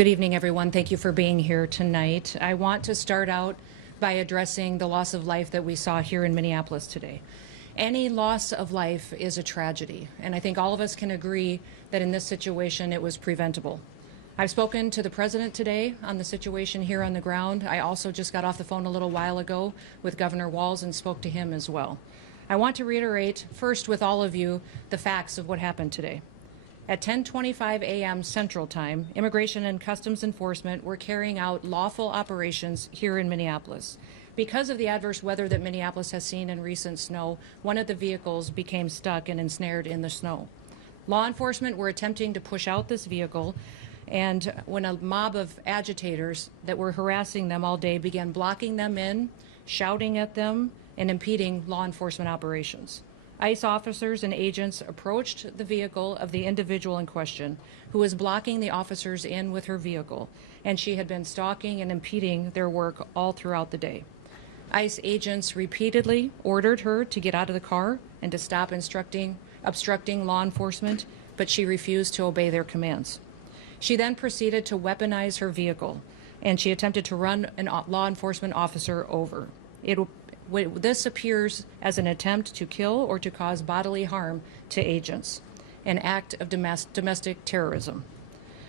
Good evening, everyone. Thank you for being here tonight. I want to start out by addressing the loss of life that we saw here in Minneapolis today. Any loss of life is a tragedy, and I think all of us can agree that in this situation it was preventable. I've spoken to the president today on the situation here on the ground. I also just got off the phone a little while ago with Governor Walz and spoke to him as well. I want to reiterate first with all of you the facts of what happened today. At 10:25 a.m. Central Time, Immigration and Customs Enforcement were carrying out lawful operations here in Minneapolis. Because of the adverse weather that Minneapolis has seen in recent snow, one of the vehicles became stuck and ensnared in the snow. Law enforcement were attempting to push out this vehicle, and when a mob of agitators that were harassing them all day began blocking them in, shouting at them, and impeding law enforcement operations. ICE officers and agents approached the vehicle of the individual in question, who was blocking the officers in with her vehicle, and she had been stalking and impeding their work all throughout the day. ICE agents repeatedly ordered her to get out of the car and to stop obstructing law enforcement, but she refused to obey their commands. She then proceeded to weaponize her vehicle, and she attempted to run a law enforcement officer over. This appears as an attempt to kill or to cause bodily harm to agents, an act of domestic terrorism.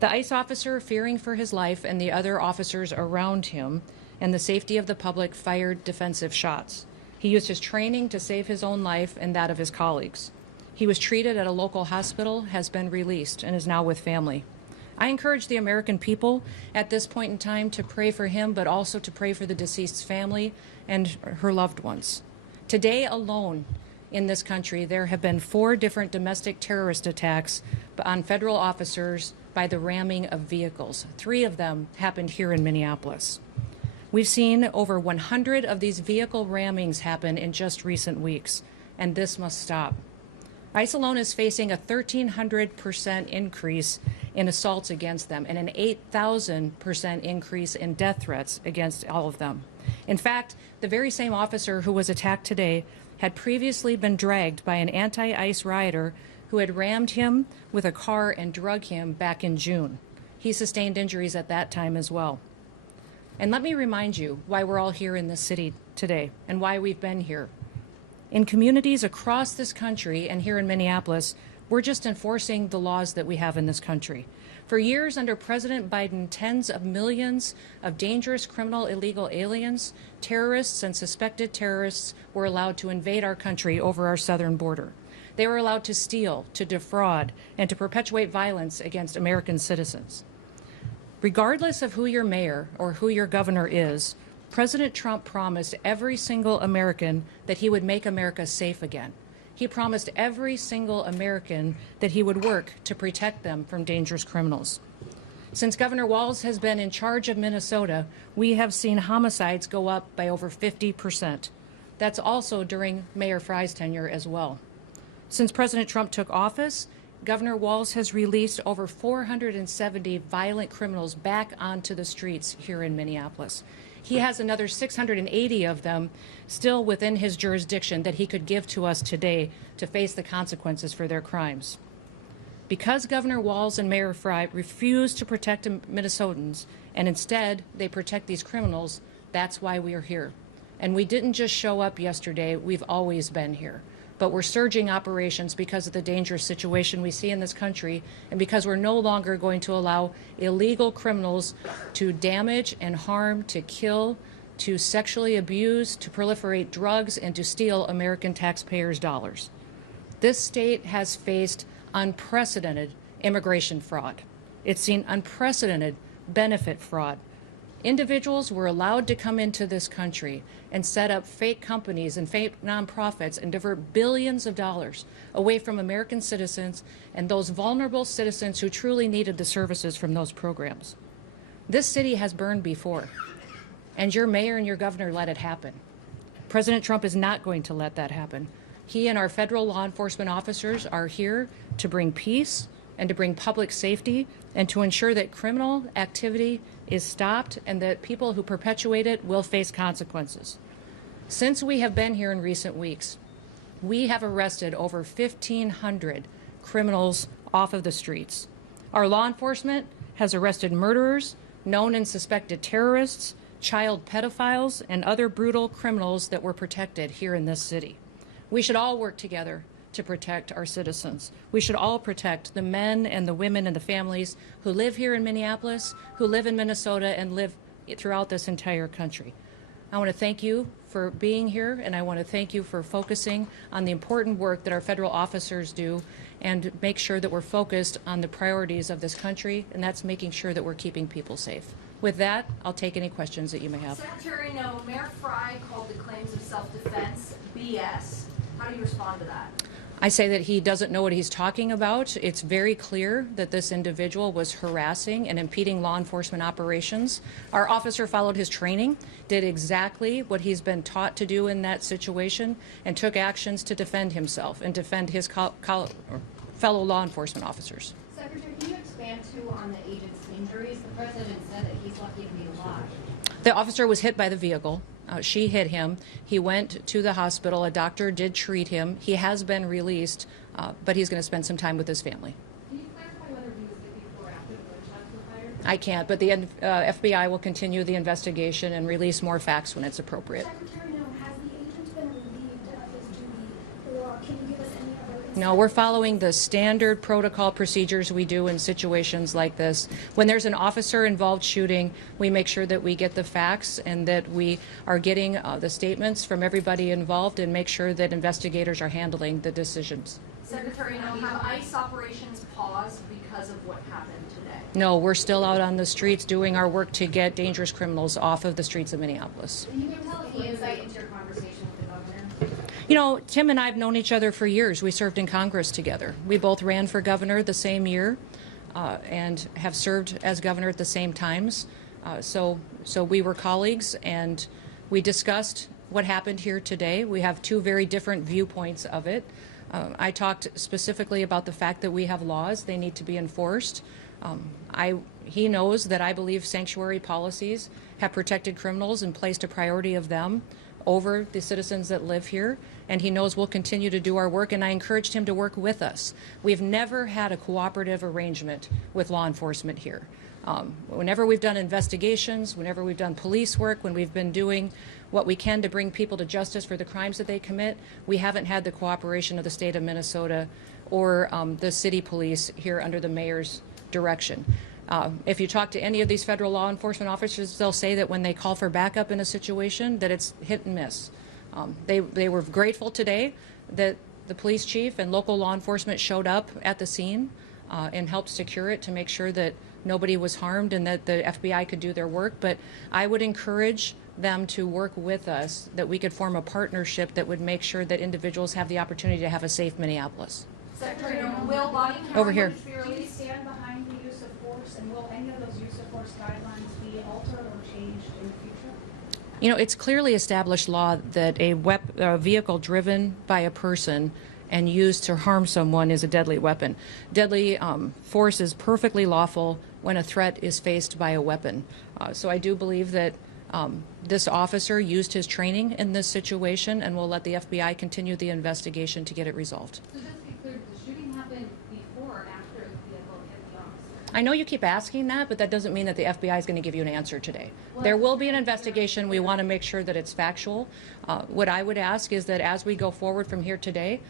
The ICE officer, fearing for his life and the other officers around him and the safety of the public, fired defensive shots. He used his training to save his own life and that of his colleagues. He was treated at a local hospital, has been released, and is now with family. I encourage the American people at this point in time to pray for him, but also to pray for the deceased's family and her loved ones. Today alone in this country, there have been 4 different domestic terrorist attacks on federal officers by the ramming of vehicles. 3 of them happened here in Minneapolis. We've seen over 100 of these vehicle rammings happen in just recent weeks, and this must stop. ICE alone is facing a 1,300% increase in assaults against them and an 8,000% increase in death threats against all of them. In fact, the very same officer who was attacked today had previously been dragged by an anti-ICE rioter who had rammed him with a car and drug him back in June. He sustained injuries at that time as well. And let me remind you why we're all here in this city today and why we've been here. In communities across this country and here in Minneapolis, we're just enforcing the laws that we have in this country. For years under President Biden, tens of millions of dangerous criminal illegal aliens, terrorists, and suspected terrorists were allowed to invade our country over our southern border. They were allowed to steal, to defraud, and to perpetuate violence against American citizens. Regardless of who your mayor or who your governor is, President Trump promised every single American that he would make America safe again. He promised every single American that he would work to protect them from dangerous criminals. Since Governor Walz has been in charge of Minnesota, we have seen homicides go up by over 50%. That's also during Mayor Frye's tenure as well. Since President Trump took office, Governor Walz has released over 470 violent criminals back onto the streets here in Minneapolis. He has another 680 of them still within his jurisdiction that he could give to us today to face the consequences for their crimes. Because Governor Walz and Mayor Frye refuse to protect Minnesotans, and instead they protect these criminals, that's why we are here. And we didn't just show up yesterday, we've always been here. But we're surging operations because of the dangerous situation we see in this country and because we're no longer going to allow illegal criminals to damage and harm, to kill, to sexually abuse, to proliferate drugs, and to steal American taxpayers' dollars. This state has faced unprecedented immigration fraud. It's seen unprecedented benefit fraud. Individuals were allowed to come into this country and set up fake companies and fake nonprofits and divert billions of dollars away from American citizens and those vulnerable citizens who truly needed the services from those programs. This city has burned before, and your mayor and your governor let it happen. President Trump is not going to let that happen. He and our federal law enforcement officers are here to bring peace and to bring public safety and to ensure that criminal activity is stopped and that people who perpetuate it will face consequences. Since we have been here in recent weeks, we have arrested over 1,500 criminals off of the streets. Our law enforcement has arrested murderers, known and suspected terrorists, child pedophiles, and other brutal criminals that were protected here in this city. We should all work together to protect our citizens. We should all protect the men and the women and the families who live here in Minneapolis, who live in Minnesota, and live throughout this entire country. I want to thank you for being here, and I want to thank you for focusing on the important work that our federal officers do and make sure that we're focused on the priorities of this country, and that's making sure that we're keeping people safe. With that, I'll take any questions that you may have. Secretary Noem, Mayor Frey called the claims of self-defense BS. How do you respond to that? I say that he doesn't know what he's talking about. It's very clear that this individual was harassing and impeding law enforcement operations. Our officer followed his training, did exactly what he's been taught to do in that situation, and took actions to defend himself and defend his fellow law enforcement officers. Secretary, can you expand too on the agent's injuries? The president said that he's lucky to be alive. The officer was hit by the vehicle. She hit him. He went to the hospital. A doctor did treat him. He has been released, but he's going to spend some time with his family. Can you clarify whether he was hit before or after the gunshots were fired? I can't, but the FBI will continue the investigation and release more facts when it's appropriate. Secretary Noem, has the agent been relieved of his duty, or can you give us any other insight? No, we're following the standard protocol procedures we do in situations like this. When there's an officer-involved shooting, we make sure that we get the facts and that we are getting the statements from everybody involved and make sure that investigators are handling the decisions. Secretary Noem, have ICE operations paused because of what happened today? No, we're still out on the streets doing our work to get dangerous criminals off of the streets of Minneapolis. Can you tell us any insight into your conversation with the governor? You know, Tim and I have known each other for years. We served in Congress together. We both ran for governor the same year and have served as governor at the same times. So we were colleagues, and we discussed what happened here today. We have two very different viewpoints of it. I talked specifically about the fact that we have laws. They need to be enforced. He knows that I believe sanctuary policies have protected criminals and placed a priority of them over the citizens that live here, and he knows we'll continue to do our work, and I encouraged him to work with us. We've never had a cooperative arrangement with law enforcement here. Whenever we've done investigations, whenever we've done police work, when we've been doing what we can to bring people to justice for the crimes that they commit, we haven't had the cooperation of the state of Minnesota or the city police here under the mayor's direction. If you talk to any of these federal law enforcement officers, they'll say that when they call for backup in a situation, that it's hit and miss. They were grateful today that the police chief and local law enforcement showed up at the scene and helped secure it to make sure that nobody was harmed and that the FBI could do their work. But I would encourage them to work with us, that we could form a partnership that would make sure that individuals have the opportunity to have a safe Minneapolis. Secretary Noem, will body camera Over here. footage be Do you released? stand behind the use of force, and will any of those use of force guidelines be altered or changed in the future? You know, it's clearly established law that a vehicle driven by a person and used to harm someone is a deadly weapon. Deadly force is perfectly lawful when a threat is faced by a weapon. So I do believe that this officer used his training in this situation, and we'll let the FBI continue the investigation to get it resolved. So just to be clear, did the shooting happen before or after the vehicle hit the officer? I know you keep asking that, but that doesn't mean that the FBI is going to give you an answer today. There will be an investigation. We want to make sure that it's factual. What I would ask is that as we go forward from here today,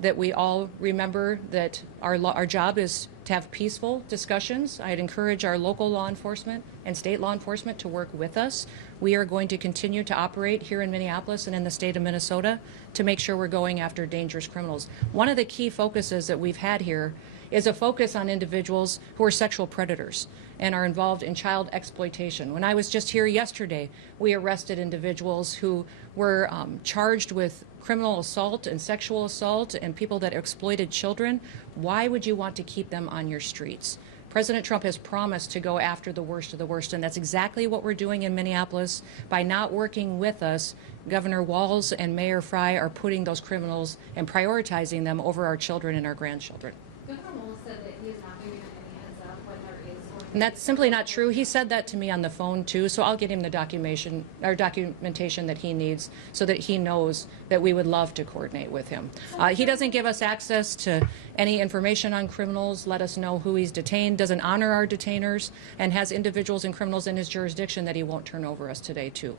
that we all remember that our job is to have peaceful discussions. I'd encourage our local law enforcement and state law enforcement to work with us. We are going to continue to operate here in Minneapolis and in the state of Minnesota to make sure we're going after dangerous criminals. One of the key focuses that we've had here is a focus on individuals who are sexual predators and are involved in child exploitation. When I was just here yesterday, we arrested individuals who were charged with criminal assault and sexual assault and people that exploited children. Why would you want to keep them on your streets? President Trump has promised to go after the worst of the worst, and that's exactly what we're doing in Minneapolis. By not working with us, Governor Walz and Mayor Frey are putting those criminals and prioritizing them over our children and our grandchildren. Governor Walz said that he is not giving any heads up when there is going And that's simply not true. He said that to me on the phone too, so I'll get him the documentation that he needs so that he knows that we would love to coordinate with him. He doesn't give us access to any information on criminals, let us know who he's detained, doesn't honor our detainers, and has individuals and criminals in his jurisdiction that he won't turn over us today too.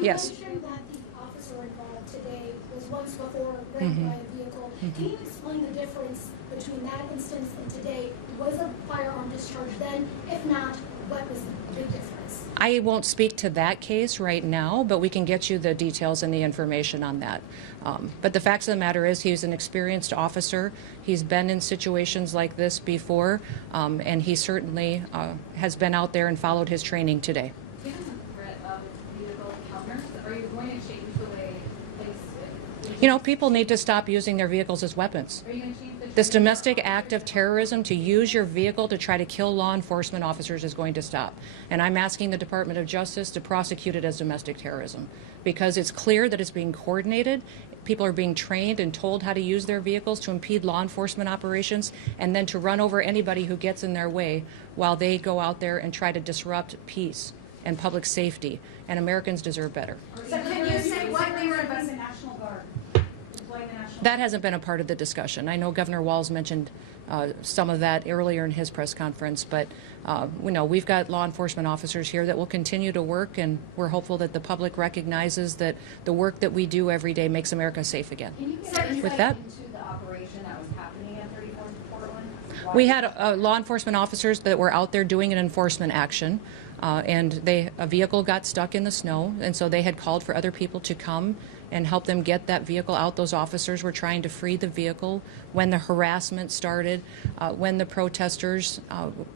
Yes. You mentioned that the officer involved today was once before raped by a vehicle. Can you explain the difference between that instance and today? Was a firearm discharged then? If not, what was the big difference? I won't speak to that case right now, but we can get you the details and the information on that. But the facts of the matter is he's an experienced officer. He's been in situations like this before, and he certainly has been out there and followed his training today. Given the threat of vehicle encounters, are you going to change the way You know, people need to stop using their vehicles as weapons. Are you going to change the This domestic act of terrorism to use your vehicle to try to kill law enforcement officers is going to stop. And I'm asking the Department of Justice to prosecute it as domestic terrorism because it's clear that it's being coordinated. People are being trained and told how to use their vehicles to impede law enforcement operations and then to run over anybody who gets in their way while they go out there and try to disrupt peace and public safety. And Americans deserve better. So can you say what they were The investigating? National Guard. Deploying the National That hasn't been a part of the discussion. I know Governor Walz mentioned some of that earlier in his press conference, but we know we've got law enforcement officers here that will continue to work, and we're hopeful that the public recognizes that the work that we do every day makes America safe again. Can you get So insight with that- into the operation that was happening at 34th and Portland? We had law enforcement officers that were out there doing an enforcement action, and a vehicle got stuck in the snow, and so they had called for other people to come and help them get that vehicle out. Those officers were trying to free the vehicle when the harassment started, when the protesters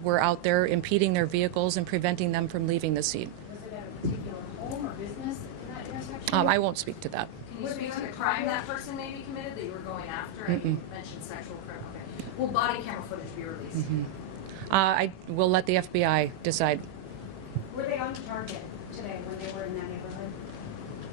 were out there impeding their vehicles and preventing them from leaving the scene. Was it at a particular home or business in that intersection? I won't speak to that. Can you speak to the crime that person may be committed that you were going after? And you mentioned sexual crime. Okay. Will body camera footage be released? I will let the FBI decide. Were they on target today when they were in that neighborhood?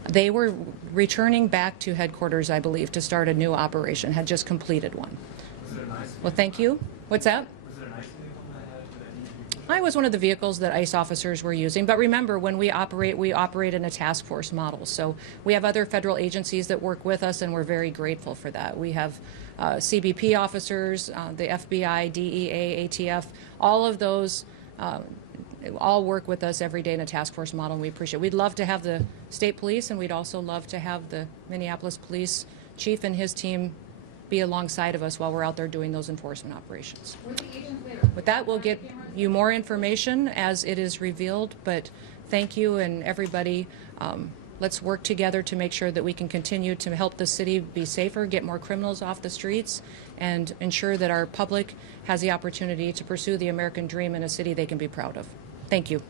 They were returning back to headquarters, I believe, to start a new operation, had just completed one. Was it a nice? Well, thank you. What's that? Was it a nice vehicle that had? I was one of the vehicles that ICE officers were using. But remember, when we operate in a task force model. So we have other federal agencies that work with us, and we're very grateful for that. We have CBP officers, the FBI, DEA, ATF, all of those all work with us every day in a task force model, and we appreciate it. We'd love to have the state police, and we'd also love to have the Minneapolis police chief and his team be alongside of us while we're out there doing those enforcement operations. Were the agents later? With that, we'll get you more information as it is revealed, but thank you and everybody. Let's work together to make sure that we can continue to help the city be safer, get more criminals off the streets, and ensure that our public has the opportunity to pursue the American dream in a city they can be proud of. Thank you.